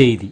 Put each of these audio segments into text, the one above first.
செய்தி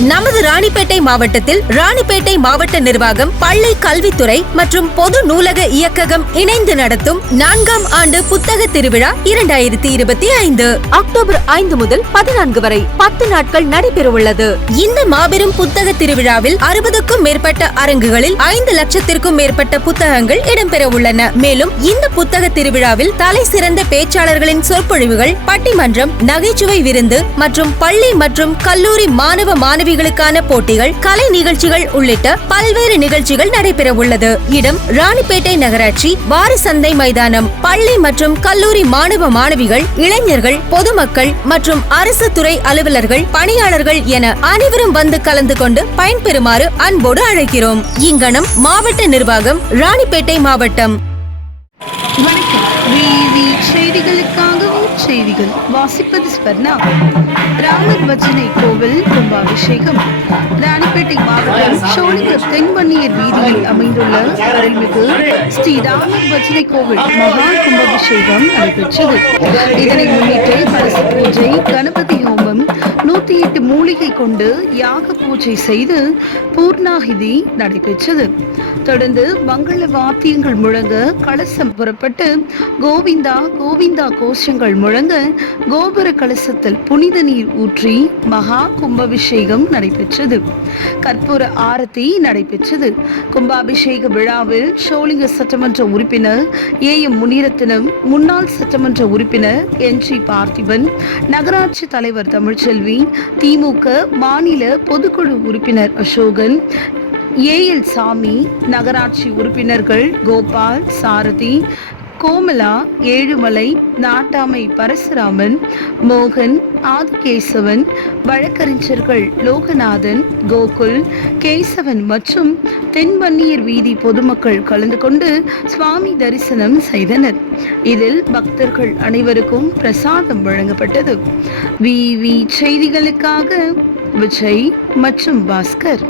நமது ராணிப்பேட்டை மாவட்டத்தில் ராணிப்பேட்டை மாவட்ட நிர்வாகம் பள்ளி கல்வித்துறை மற்றும் பொது நூலக இயக்ககம் இணைந்து நடத்தும் நான்காம் ஆண்டு புத்தக திருவிழா இரண்டாயிரத்தி இருபத்தி ஐந்து. அக்டோபர் ஐந்து முதல் பதினான்கு வரை பத்து நாட்கள் நடைபெறவுள்ளது. இந்த மாபெரும் புத்தக திருவிழாவில் அறுபதுக்கும் மேற்பட்ட அரங்குகளில் ஐந்து லட்சத்திற்கும் மேற்பட்ட புத்தகங்கள் இடம்பெற உள்ளன மேலும் இந்த புத்தக திருவிழாவில் தலை சிறந்த பேச்சாளர்களின் சொற்பொழிவுகள் பட்டிமன்றம் நகைச்சுவை விருந்து மற்றும் பள்ளி மற்றும் கல்லூரி மாணவ மாணவிகளுக்கான போட்டிகள் கலை நிகழ்ச்சிகள் உள்ளிட்ட பல்வேறு நிகழ்ச்சிகள் நடைபெற உள்ளது. இடம் ராணிப்பேட்டை நகராட்சி வாரிசந்தை மைதானம். பள்ளி மற்றும் கல்லூரி மாணவ மாணவிகள் இளைஞர்கள் பொதுமக்கள் மற்றும் அரசு துறை அலுவலர்கள் பணியாளர்கள் என அனைவரும் வந்து கலந்து கொண்டு பயன்பெறுமாறு அன்போடு அழைக்கிறோம். இங்கனம் மாவட்ட நிர்வாகம் ராணிப்பேட்டை மாவட்டம். வணக்கம். செய்திகளுக்காகவும் செய்திகள் வாசிப்பது ஸ்வர்ணா ராமர் பஜனை கோவில் அபிஷேகம். ராணிப்பேட்டை மாவட்டம் சோழிங்கர் தென்வன்னியர் வீதியில் அமைந்துள்ள அருள்மிகு ஸ்ரீ ராமர் பஜனை கோவில் மகா கும்பாபிஷேகம் நடைபெற்றது. இதனை முன்னிட்டு பரிசு பூஜை கணபதி ஹோமம் நூத்தி எட்டு மூலிகை கொண்டு யாக பூஜை செய்து பூர்ணாகிதி நடைபெற்றது. தொடர்ந்து மங்கள வாத்தியங்கள் முழங்க கலசம் புறப்பட்டு கோவிந்தா கோவிந்தா கோஷங்கள் முழங்க கோபுர கலசத்தில் புனித நீர் ஊற்றி மகா கும்பாபிஷேகம் நடைபெற்றது. கற்பூர ஆரத்தி நடைபெற்றது. கும்பாபிஷேக விழாவில் சோழிங்க சட்டமன்ற உறுப்பினர் ஏ. எம். முனிரத்தினம் முன்னாள் சட்டமன்ற உறுப்பினர் என். ஜி. பார்த்திபன் நகராட்சி தலைவர் தமிழ்ச்செல்வி திமுக மாநில பொதுக்குழு உறுப்பினர் அசோகன் ஏஎல் சாமி நகராட்சி உறுப்பினர்கள் கோபால் சாரதி கோமலா ஏழுமலை நாட்டாமை பரசுராமன் மோகன் ஆதிகேசவன் வழக்கறிஞர்கள் லோகநாதன் கோகுல் கேசவன் மற்றும் தென்வன்னியர் வீதி பொதுமக்கள் கலந்து கொண்டு சுவாமி தரிசனம் செய்தனர். இதில் பக்தர்கள் அனைவருக்கும் பிரசாதம் வழங்கப்பட்டது. விவி செய்திகளுக்காக விஜய் மற்றும் பாஸ்கர்.